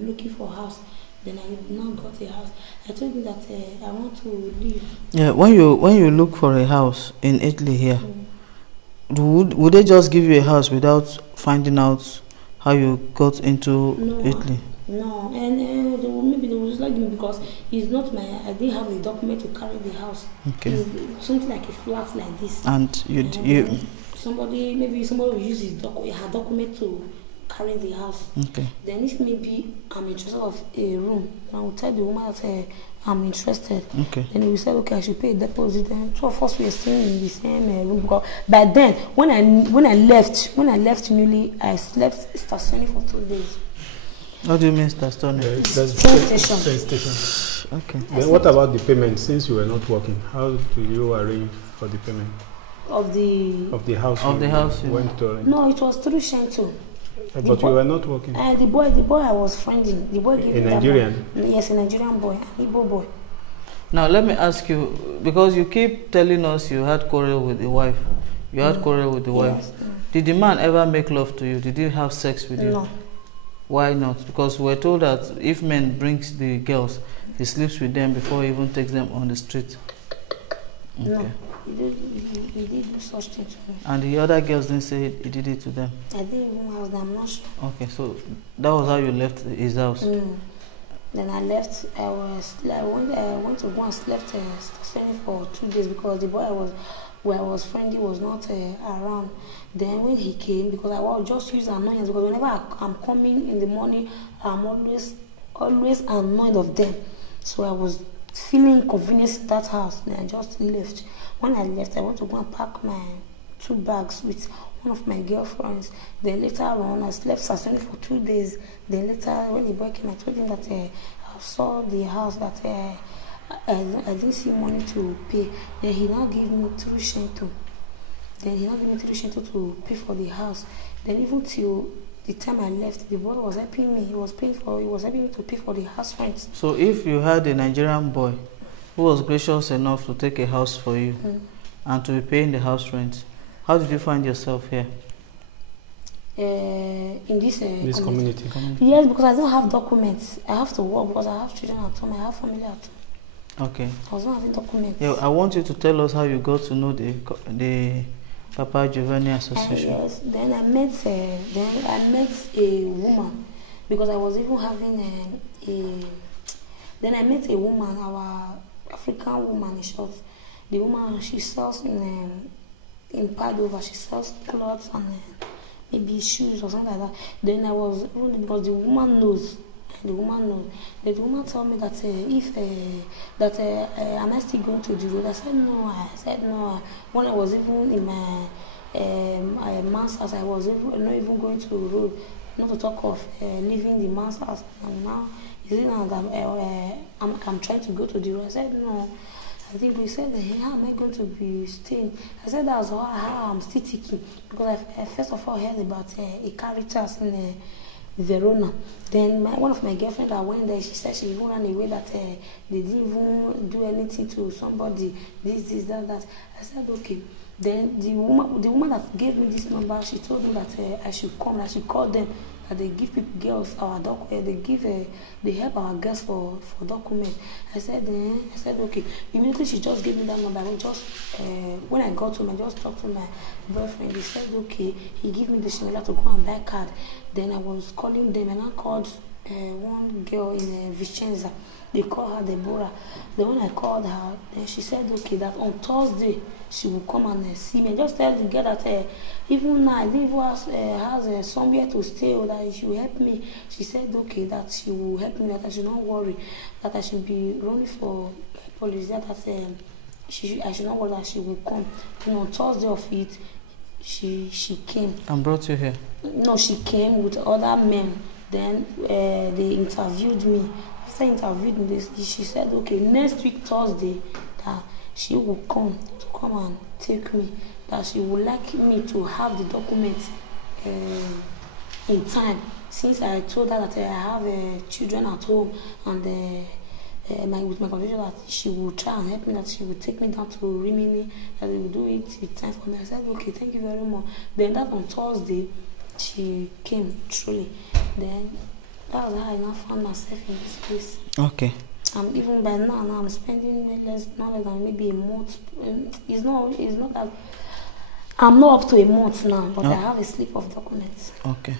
looking for a house. Then I now got a house. I told him that I want to leave. Yeah, when you look for a house in Italy here, would they just give you a house without finding out how you got into Italy? No, and maybe they will just like me because it's not I didn't have a document to carry the house. Okay. It's something like a flat like this. And somebody will use her document to carry the house. Okay. Then if maybe I'm interested of a room, I will tell the woman that I'm interested. Okay. Then he will say, okay, I should pay a deposit. Then two of us were staying in the same room. Because by then, when I left newly, I slept stationary for 2 days. What do you mean stationary? Train station. Okay. Then what about the payment? Since you were not working, how do you arrange for the payment? Of the house. Of the house. Went to arrange? No, it was through Shento. But you were not working. The boy I was friending, the boy gave me Nigerian? Yes, a Nigerian boy, an Igbo boy. Now let me ask you, because you keep telling us you had quarrel with the wife. You had quarrel with the wife. Yes. Did the man ever make love to you? Did he have sex with you? No. Why not? Because we're told that if men brings the girls, he sleeps with them before he even takes them on the street. Okay. No, he did do such things to me. And the other girls didn't say he did it to them? I didn't even ask them, I'm not sure. Okay, so that was how you left his house? Then I left. I went to go and slept for 2 days because the boy where I was friendly was not around. Then when he came, because I was just use annoyance, because whenever I'm coming in the morning, I'm always annoyed of them. So I was feeling inconvenience in that house. Then I just left. When I left, I went to go and pack my 2 bags with one of my girlfriends. Then later on, I slept stationary for 2 days. Then later, when the boy came, I told him that I saw the house that I didn't see money to pay. Then he now gave me 3 shento. Then he now gave me 3 shento to pay for the house. Then even till the time I left, the boy was helping me. He was helping me to pay for the house rent. So if you had a Nigerian boy who was gracious enough to take a house for you and to be paying the house rent, how did you find yourself here? In this community. Yes, because I don't have documents. I have to work because I have children at home. I have family at home. Okay. I was not having documents. Yeah, I want you to tell us how you got to know the Papa Giovanni Association. Yes. Then I met a woman because I was even having Then I met a woman, our African woman in short. The woman, she sells in Padova. She sells clothes and maybe shoes or something like that. Then I was, because the woman knows. The woman knows. The woman told me that am I still going to the road? I said no. When I was even in my man's house, I was not even going to the road. Not to talk of leaving the man's house. And now, is it now that I'm trying to go to the road? I said no. I think we said, how am I going to be staying? I said that's how I'm still thinking. Because I first of all heard about a character in Verona. Then one of my girlfriends that went there, she said she even ran away, that they didn't even do anything to somebody, this, that. I said, okay. Then the woman that gave me this number, she told me that I should come, I should call them, that they give people girls our they help our girls for documents. I said okay. Immediately she just gave me that number. When I got home, I just talked to my boyfriend. He said okay. He gave me the Shimela to go and buy card. Then I was calling them, and I called one girl in Vicenza. They call her Deborah. Then when I called her, then she said okay, that on Thursday she will come and see me. Just tell the girl that even now I didn't even have somewhere to stay, or that she will help me. She said okay, that she will help me, that I should not worry, that I should be running for police, that I should not worry, that she will come. And on Thursday of it, she came. And brought you here? No, she came with other men. Then they interviewed me. After interviewed me, she said okay, next week Thursday that she will come and take me. that she would like me to have the documents in time, since I told her that I have children at home, and with my condition that she will try and help me, that she will take me down to Rimini, that they will do it with time for me. I said, okay, thank you very much. Then that on Thursday, she came, truly. Then that was how I now found myself in this place. Okay. Even by now I'm spending not less than maybe a month. It's not that I'm not up to a month now, but I have a slip of documents. Okay.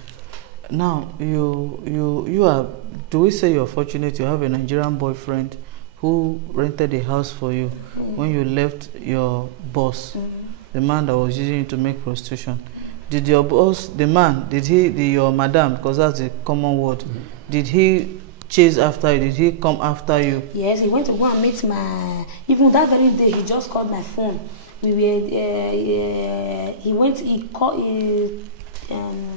Now you are. Do we say you're fortunate? You have a Nigerian boyfriend who rented a house for you when you left your boss, the man that was using you to make prostitution. Did your boss, the man, your madam, because that's a common word, did he chase after you? Did he come after you? Yes, he went to go and meet my. Even that very day, he just called my phone. We were. He went. He called. He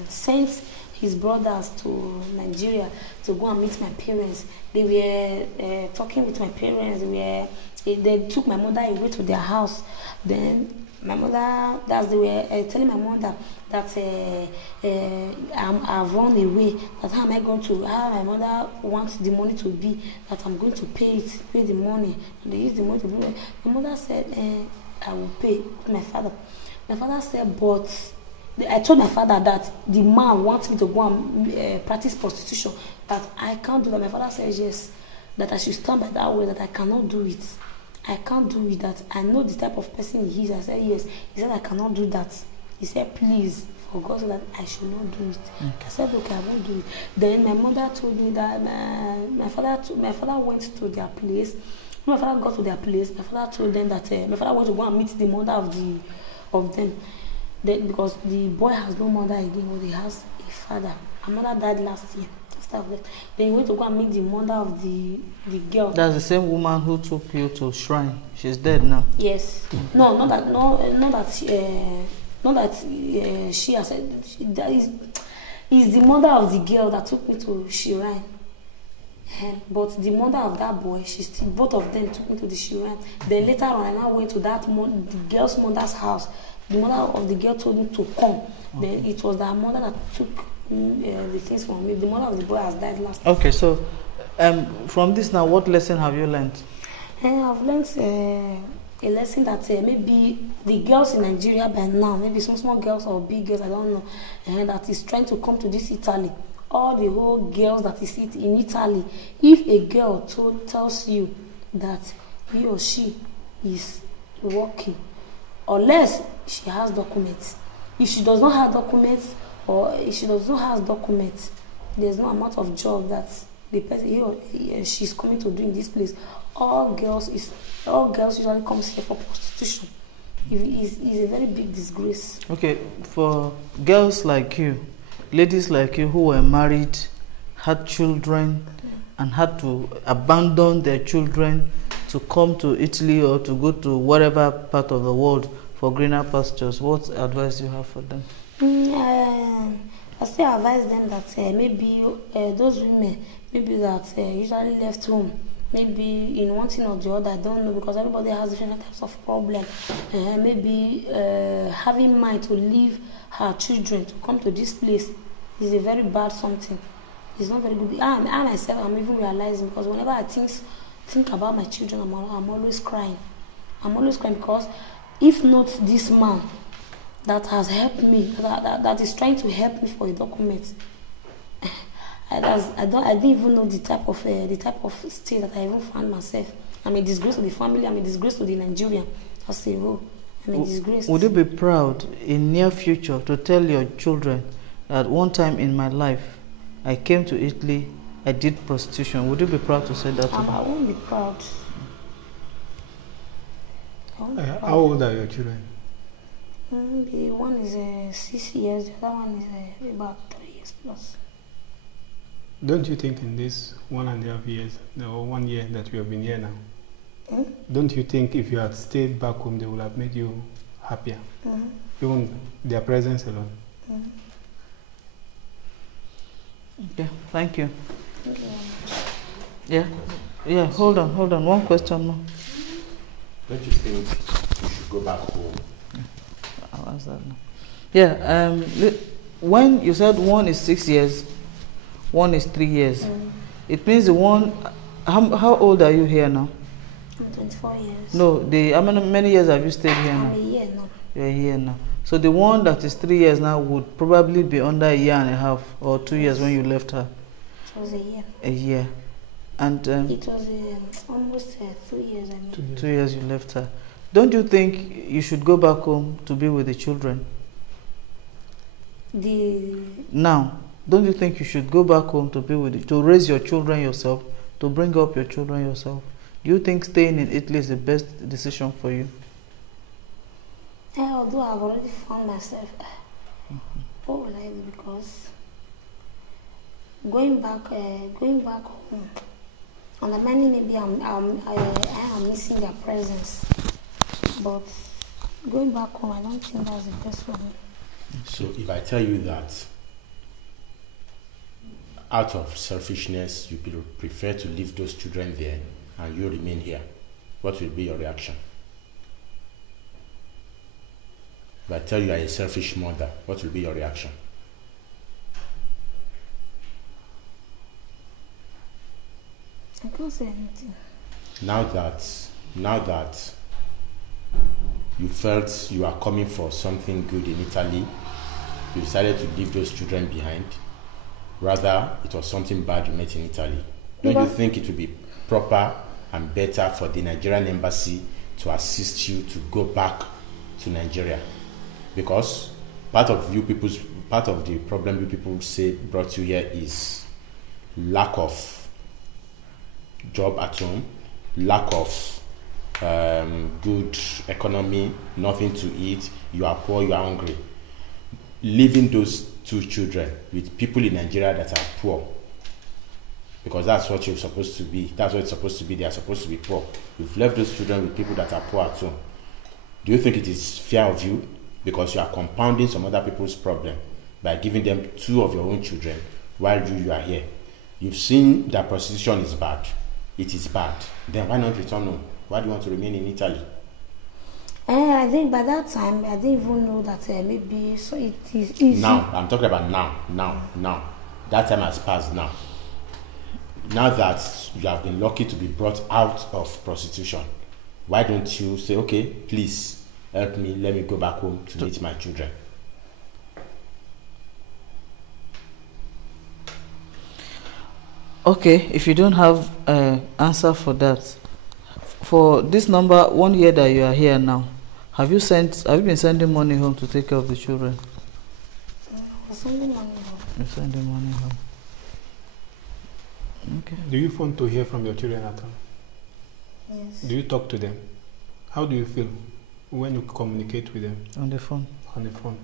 sent his brothers to Nigeria to go and meet my parents. They were talking with my parents. They took my mother away to their house. Then my mother, they were telling my mother that I've run away. That how am I going to? How my mother wants the money to be? That I'm going to pay the money. And they use the money to do it. My mother said, I will pay my father. My father said, but I told my father that the man wants me to go and practice prostitution, that I can't do that. My father said yes, that I should stand by that way, that I cannot do it. I can't do it, that I know the type of person he is. I said yes. He said I cannot do that. He said please, for God, so that I should not do it. I said okay, I won't do it. Then my mother told me that my father went to their place. When my father got to their place, my father told them that my father went to go and meet the mother of them. Because the boy has no mother again, but he has a father. Her mother died last year. Then he went to go and meet the mother of the girl. That's the same woman who took you to shrine. She's dead now. Yes. No, not that she has said. That is the mother of the girl that took me to shrine. But the mother of that boy, both of them took me to the shrine. Then later on, I now went to the girl's mother's house. The mother of the girl told me to come. Then it was that mother that took the things from me. The mother of the boy has died last year. Okay, so from this now, what lesson have you learned? I've learned a lesson that maybe the girls in Nigeria by now, maybe some small girls or big girls, I don't know, that is trying to come to this Italy. All the whole girls that is in Italy, if a girl tells you that he or she is working, unless she has documents. If she does not have documents, or if she does not have documents, there's no amount of job that the person she's coming to do in this place. All girls usually come here for prostitution. It's a very big disgrace. Okay, for girls like you, ladies like you who were married, had children, and had to abandon their children to come to Italy or to go to whatever part of the world for greener pastures, what advice do you have for them? I still advise them that maybe those women, maybe that usually left home, maybe in one thing or the other, I don't know, because everybody has different types of problems. Maybe having mind to leave her children to come to this place is a very bad something. It's not very good. I myself, I'm even realizing, because whenever I think about my children, I'm always crying. I'm always crying, because if not this man that has helped me, that is trying to help me for a document, I didn't even know the type of state that I even found myself. I'm a disgrace to the family. I'm a disgrace to the Nigerian. I say, oh, I'm a disgrace. Would you be proud in near future to tell your children that one time in my life I came to Italy, I did prostitution? Would you be proud to say that to them? I won't be proud. How old are your children? The one is 6 years, the other one is about 3 years plus. Don't you think in this 1.5 years, or 1 year that you have been here now, don't you think if you had stayed back home, they would have made you happier? Even their presence alone. Okay, thank you. Yeah, hold on. One question more. Don't you think you should go back home? understands that now. Yeah. When you said one is 6 years, one is 3 years, it means the one. How old are you here now? I'm 24 years. No, how many years have you stayed here now? I'm a year now. You're a year now. So the one that is 3 years now would probably be under a year and a half or 2 years when you left her. It was a year. A year. And it was almost 2 years. I mean. 2 years you left her. Don't you think you should go back home to be with the children? Now, don't you think you should go back home to be with to raise your children yourself, to bring up your children yourself? Do you think staying in Italy is the best decision for you? Although I've already found myself, what will I do? Because going back home, on the money maybe I am missing their presence, but going back home, I don't think that's the best for me. So if I tell you that out of selfishness you prefer to leave those children there and you remain here, what will be your reaction? If I tell you you are a selfish mother, what will be your reaction? I can't say anything. Now that you felt you are coming for something good in Italy, you decided to leave those children behind. Rather, it was something bad you met in Italy. Don't you think it would be proper and better for the Nigerian embassy to assist you to go back to Nigeria? Because part of the problem you people say brought you here is lack of job at home, lack of good economy, nothing to eat, you are poor, you are hungry. Leaving those two children with people in Nigeria that are poor, because that's what you're supposed to be. That's what it's supposed to be. They are supposed to be poor. You've left those children with people that are poor at home. Do you think it is fair of you? Because you are compounding some other people's problem by giving them two of your own children while you are here. You've seen that prostitution is bad. It is bad. Then why not return home? Why do you want to remain in Italy? I think by that time, I didn't even know that maybe so it is easy. Now, I'm talking about now. That time has passed now. Now that you have been lucky to be brought out of prostitution, why don't you say, okay, please help me, let me go back home to meet my children? Okay, if you don't have an answer for that, for this number, 1 year that you are here now, have you been sending money home to take care of the children? I'm sending money home. You're sending money home. Okay. Do you want to hear from your children at all? Yes. Do you talk to them? How do you feel when you communicate with them? On the phone. On the phone.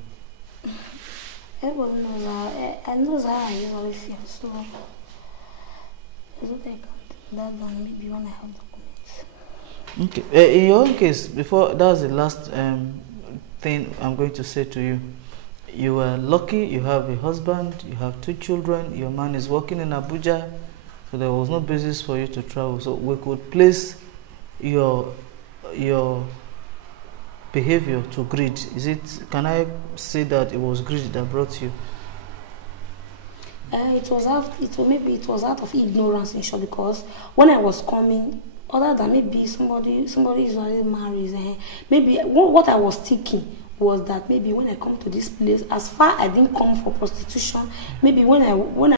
Everyone knows how I usually feel, so I don't think that than maybe when I have documents. Okay. In your own case, before that's the last thing I'm going to say to you. You are lucky. You have a husband. You have 2 children. Your man is working in Abuja, so there was no basis for you to travel. So we could place your behavior to greed. Can I say that it was greed that brought you? It was out of ignorance in short, because when I was coming, other than maybe somebody usually marries, maybe what I was thinking was that maybe when I come to this place, as far I didn't come for prostitution, maybe when I